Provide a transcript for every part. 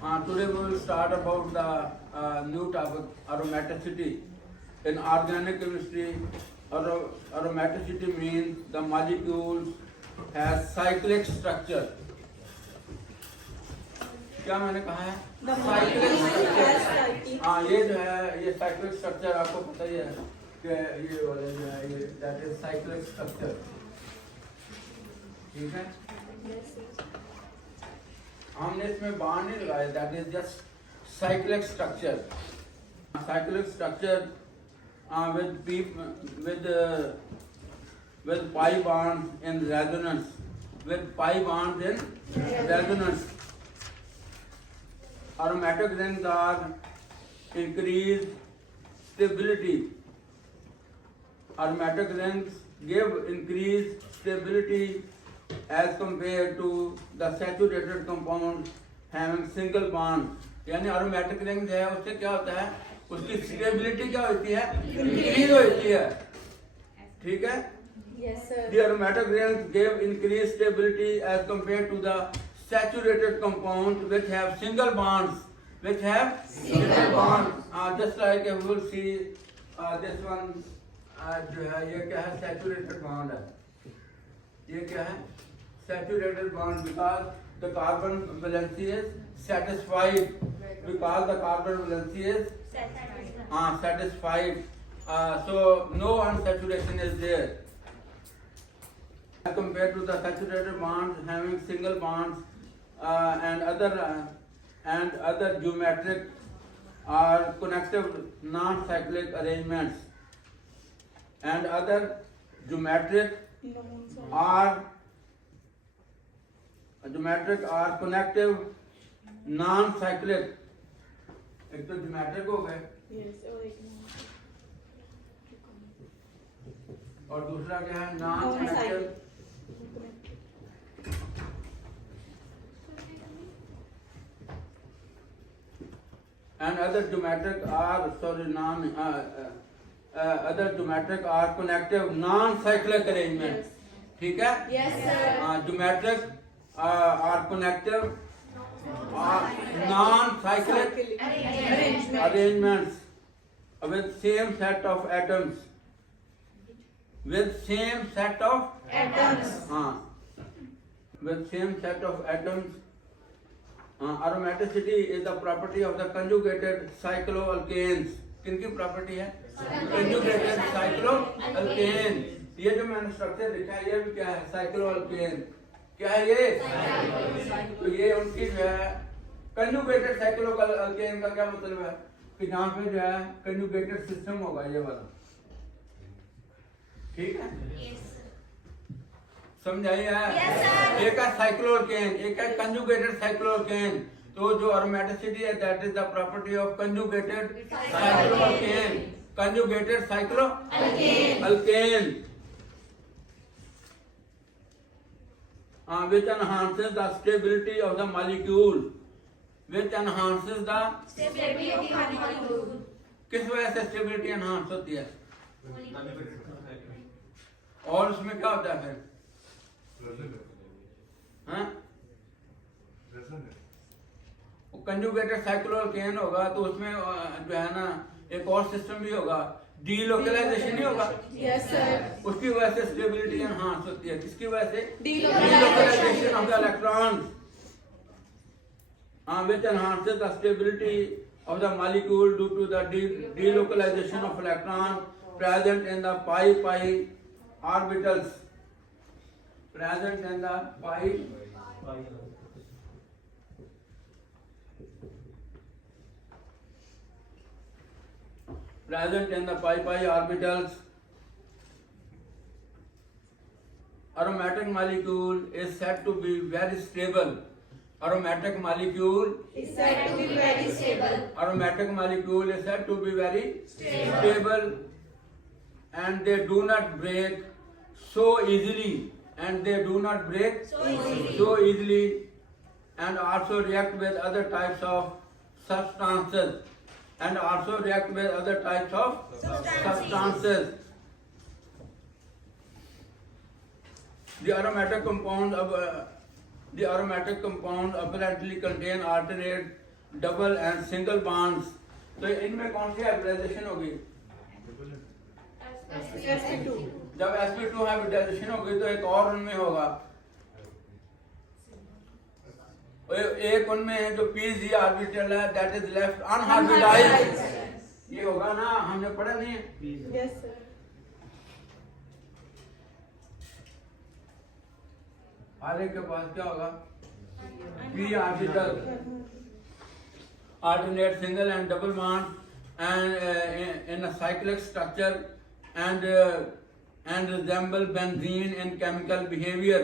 Today we will start about the new topic, aromaticity. In organic chemistry, aromaticity means the molecules has cyclic structure. क्या मैंने कहा है? Cyclic structure. हाँ, ये जो है ये साइक्लिक स्ट्रक्चर आपको पता ही है कि ये वाले जो है ये दैट इज साइक्लिक स्ट्रक्चर. ठीक है, हमने इसमें बाण नहीं लगाया. That is just cyclic structure. Cyclic structure with pi bonds in resonance. With pi bonds in resonance. Aromatic rings are increased stability. Aromatic rings give increased stability as compared to the saturated compounds having single bonds. यानी aromatic rings है उससे क्या होता है, उसकी stability क्या होती है, इंक्रीज होती है. ठीक है. Yes, sir. The aromatic rings give increased stability as compared to the saturated compounds which have single bonds. Just like we will see this one. जो है ये क्या है, saturated bond है. ये क्या है, saturated bond, because the carbon valency is satisfied. Because the carbon valency is satisfied. So no unsaturation is there. As compared to the saturated bonds having single bonds and other geometric or connective non-cyclic arrangements, and other geometric or connective non-cyclic. एक तो geometric हो गए और दूसरा क्या है, non-connective. And other geometric or connective non-cyclic arrangements. ठीक है. Yes, sir. Geometric or connective or non-cyclic arrangements with same set of atoms. With same set of atoms. Aromaticity is the property of the conjugated cycloalkanes. किनकी property है? Conjugated साइक्लोअल्केन. ये जो मैंने structure लिखा है ये भी क्या है, साइक्लोअल्केन. क्या है ये? तो ये उनकी जो है कंजुगेटेड साइक्लोअल्केन का क्या मतलब है कि जहाँ पे जो है कंजुगेटेड सिस्टम होगा ये वाला. ठीक है. समझाइए. एक है साइक्लोअल्केन, एक है कंजुगेटेड साइक्लोअल्केन. तो जो aromaticity है that is the property of conjugated cycloalkane. Conjugated cycloalkane which enhances the stability of the molecule. Which enhances the Stability of the molecule. किस वजह से स्टेबिलिटी एनहांस होती है? और उसमें क्या होता है फिर? कंजुगेटेड साइक्लोअल्केन होगा तो उसमें जो है ना एक और सिस्टम भी होगा, डीलोकलाइजेशन नहीं होगा. Yes, sir. उसकी वजह से स्टेबिलिटी एनहांस होती है. किसकी वजह से? Delocalization of the electrons. which enhances the stability of the molecule due to the delocalization of electrons present in the pi orbitals. Present in the pi orbitals. Aromatic molecule is said to be very stable. Aromatic molecule is said to be very stable. Aromatic molecule is said to be very stable, and they do not break so easily. And also react with other types of substances. The aromatic compounds apparently contain alternate double and single bonds, तो इनमें कौन सी hybridisation होगी? sp2 जब sp2 hybridisation होगी तो एक और उनमें होगा, एक उनमें जो pz ऑर्बिटल है दैट इज लेफ्ट अनहाइब्रिडाइज्ड, ये होगा ना, हमने पढ़ा नहीं है? yes sir हर एक के पास क्या होगा? p orbital alternate single and double bond and in a cyclic structure and resemble benzene in chemical behavior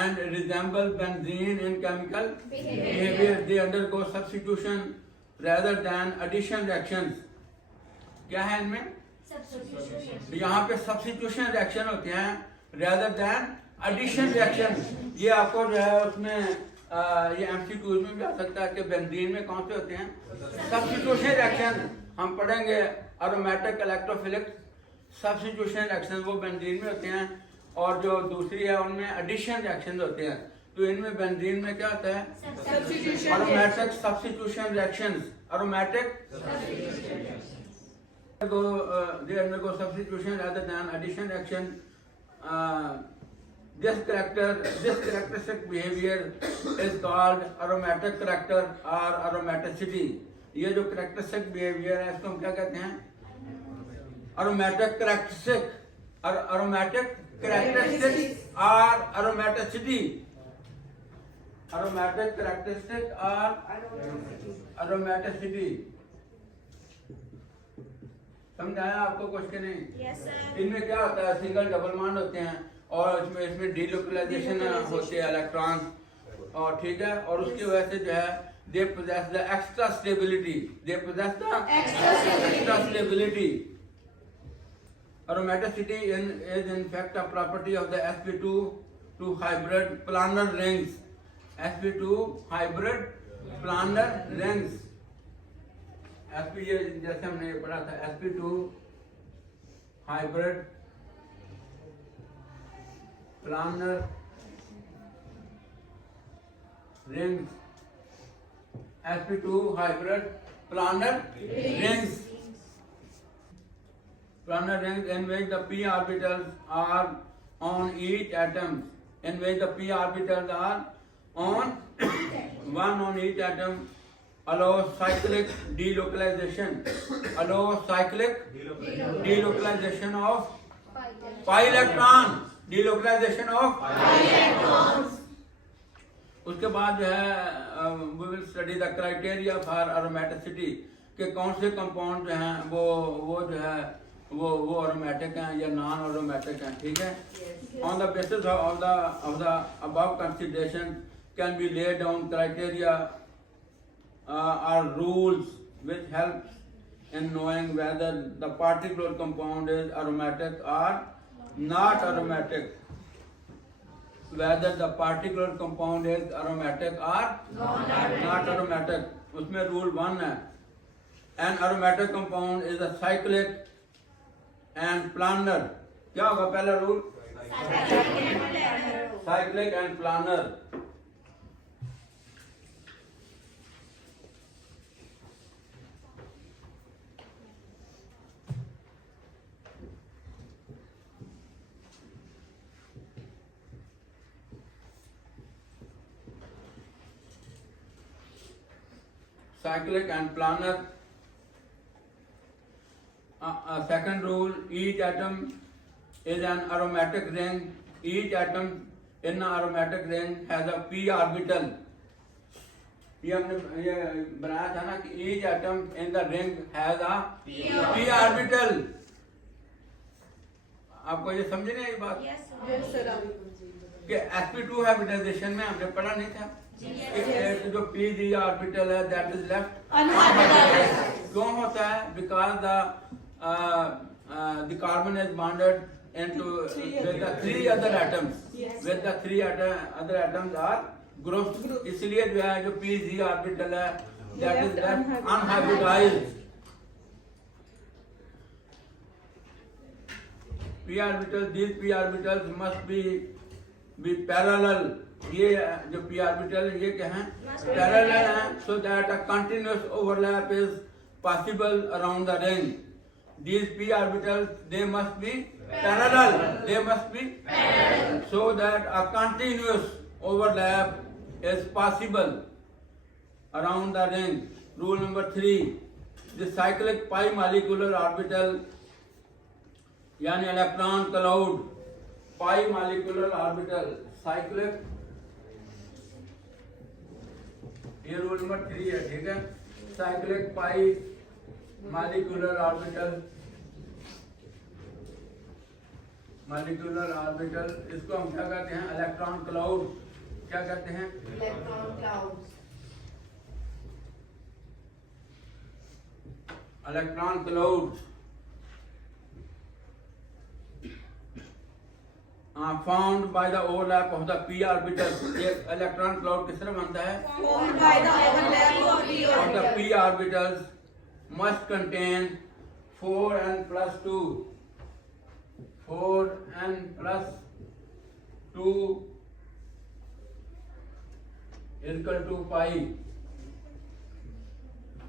and resemble benzene in chemical behavior. They undergo substitution rather than addition reactions. क्या है इनमें? यहाँ पे substitution reaction होते हैं rather than addition reaction. ये आपको जो है उसमें ये MCQ में भी आ सकता है कि बेंजीन में कौन से होते हैं? सब्स्टिट्यूशन रिएक्शन हम पढ़ेंगे, एरोमेटिक इलेक्ट्रोफिलिक सब्स्टिट्यूशन रिएक्शन वो बेंजीन में होते हैं, और जो दूसरी है उनमें एडिशन रिएक्शन होते हैं। तो इनमें बेंजीन में क्या होता है? Aromatic substitution reactions, aromatic they undergo substitution rather than addition reaction. This characteristic behavior is called aromatic character or aromaticity. ये जो characteristic behavior है इसको हम क्या कहते हैं? Aromatic characteristic और aromatic characteristic or aromaticity. Aromatic characteristic or aromaticity. समझाया आपको कुछ के नहीं? yes sir इनमें क्या होता है? सिंगल डबल बॉन्ड होते हैं और इसमें डीलोकलाइजेशन होते हैं इलेक्ट्रॉन, और ठीक है, और उसकी वजह से जो है they possess the extra stability, they possess the extra stability. Aromaticity is in fact a property of the sp2 hybrid planar rings. sp2 hybrid planar rings. sp ये जैसे हमने पढ़ा था sp2 hybrid planar rings. sp2 hybrid planar rings. Planar rings in which the p orbitals are on each atom, in which the p orbitals are on one on each atom, allows cyclic delocalization, allows cyclic delocalization of pi electron, delocalization of pi electrons. उसके बाद जो है we will study the criteria for aromaticity, कि कौन से compound जो हैं वो जो है वो aromatic हैं या नॉन aromatic हैं, ठीक है? On the basis of the above consideration can be laid down criteria or rules which helps in knowing whether the particular compound is aromatic or not aromatic. Whether the particular compound is aromatic or not aromatic. उसमें rule 1 है. An aromatic compound is a cyclic and planar. क्या होगा पहला rule? Cyclic and planar. Cyclic and planar. Second rule, each atom is an aromatic ring. Each atom in an aromatic ring has a p orbital. ये हमने ये बनाया था ना कि each atom in the ring has a p orbital. आपको ये समझ नहीं आई बात? yes sir कि sp2 हाइब्रिडाइजेशन में हमने पढ़ा नहीं था कि जो pz ऑर्बिटल है that is left unhybridized. क्यों होता है? Because the carbon is bonded into with the three other atoms. Yes. With the three other atoms are groups. इसलिए जो है जो pz ऑर्बिटल है that is left unhybridized. p orbitals, these p orbitals must be parallel ये जो p orbital ये क्या है, पैरेलल है, so that a continuous overlap is possible around the ring. These p orbitals, they must be parallel, they must be parallel, so that a continuous overlap is possible around the ring. Rule number 3, the cyclic pi molecular orbital यानी electron cloud पाई molecular orbital cyclic, ये rule number 3 है, ठीक है। Cyclic पाई molecular orbital, molecular orbital, इसको हम क्या कहते हैं, इलेक्ट्रॉन क्लाउड, क्या कहते हैं, electron clouds, electron cloud found by the overlap of the p orbital. ये इलेक्ट्रॉन क्लाउड किस तरह बनता है, formed by the overlap of p of the orbital. p orbitals must contain 4n plus 2 is equal to pi,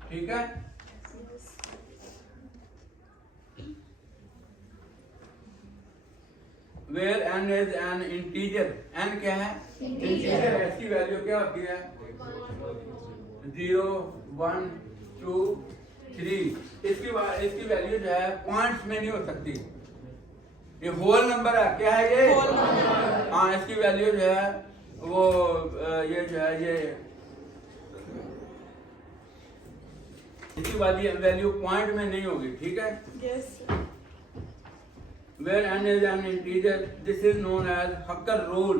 ठीक है। Where n is an integer, n क्या है, integer, इसकी वैल्यू क्या होती है, 0 1 2 3। इसकी वैल्यू जो है पॉइंट्स में नहीं हो सकती, ये होल नंबर है, क्या है ये, हाँ, इसकी वैल्यू जो है वो ये जो है ये इसकी वैल्यू पॉइंट में नहीं होगी, ठीक है। Yes. Where n is an integer, this is known as Huckel rule.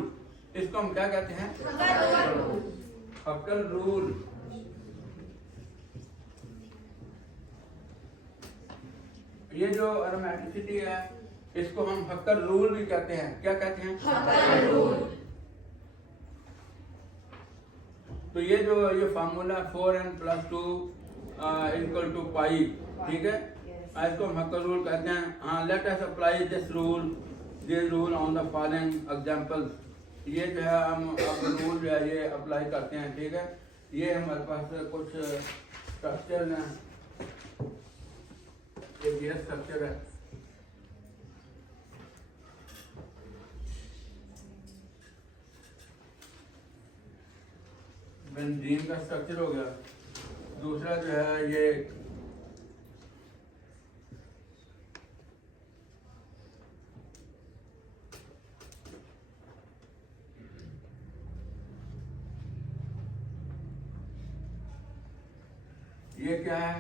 इसको हम क्या कहते हैं, Huckel rule। ये जो एरोमेटिसिटी है इसको हम Huckel rule भी कहते हैं, क्या कहते हैं, Huckel rule. तो ये जो ये formula 4n plus 2 equal to pi, ठीक है, इसको हम हक्कल रूल कहते हैं। हाँ, let us apply this rule on the following examples. ये जो है हम अब रूल जो है ये अप्लाई करते हैं, ठीक है। ये हमारे पास कुछ स्ट्रक्चर हैं, ये स्ट्रक्चर है, बेंजीन का स्ट्रक्चर हो गया। दूसरा जो है ये क्या है,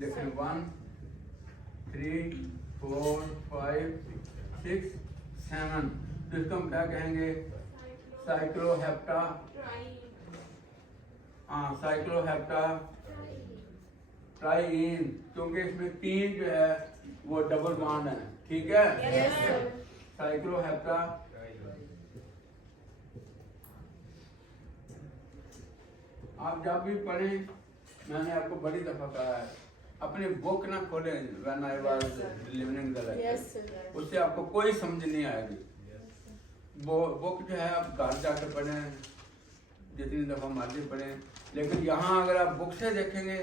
देखिए 1 3 4 5 6 7, तो इसको हम क्या कहेंगे, साइक्लोहेप्टा, हाँ, साइक्लोहेप्टा ट्राईन, क्योंकि इसमें 3 जो है वो डबल बॉन्ड है, ठीक है। Yes, sir. साइक्लोहेप्टा, आप जब भी पढ़ें, मैंने आपको बड़ी दफा कहा है, अपनी बुक ना खोलें when I was living the life, Yes, sir. उससे आपको कोई समझ नहीं आएगी। बुक जो है आप घर जाकर पढ़ें, जितनी दफा मर्जी पढ़ें, लेकिन यहाँ अगर आप बुक से देखेंगे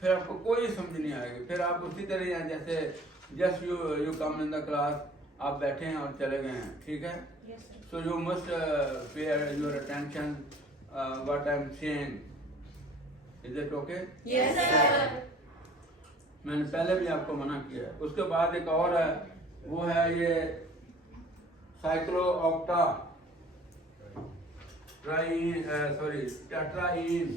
फिर आपको कोई समझ नहीं आएगी। फिर आप उसी तरह हैं जैसे just you come in the class, आप बैठे हैं और चले गए हैं, ठीक है। So you must pay your attention what I am saying, is it okay. Yes, sir. मैंने पहले भी आपको मना किया है। उसके बाद एक और है, वो है ये साइक्लोऑक्टा टेट्राईन,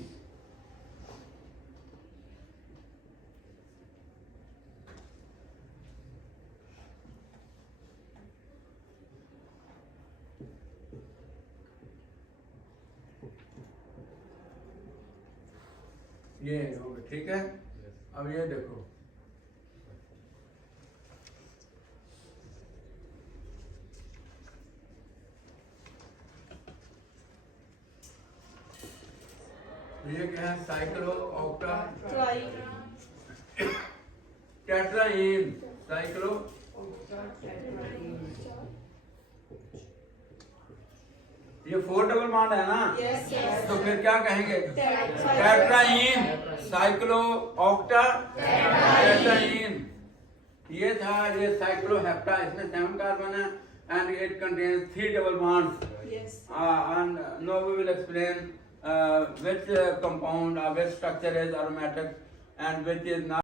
ये हो गया, ठीक है। अब ये देखो, ये क्या है, साइक्लोऑक्टा टेट्राईन, ये 4 डबल बॉन्ड है ना, Yes, yes. तो फिर क्या कहेंगे? Tetraene. Tetraene, cyclooctatetraene. ये था ये साइक्लोहेप्टा, इसमें 7 कार्बन है and it contains 3 double bonds. Yes. And now we will explain which compound or which structure is aromatic and which is not.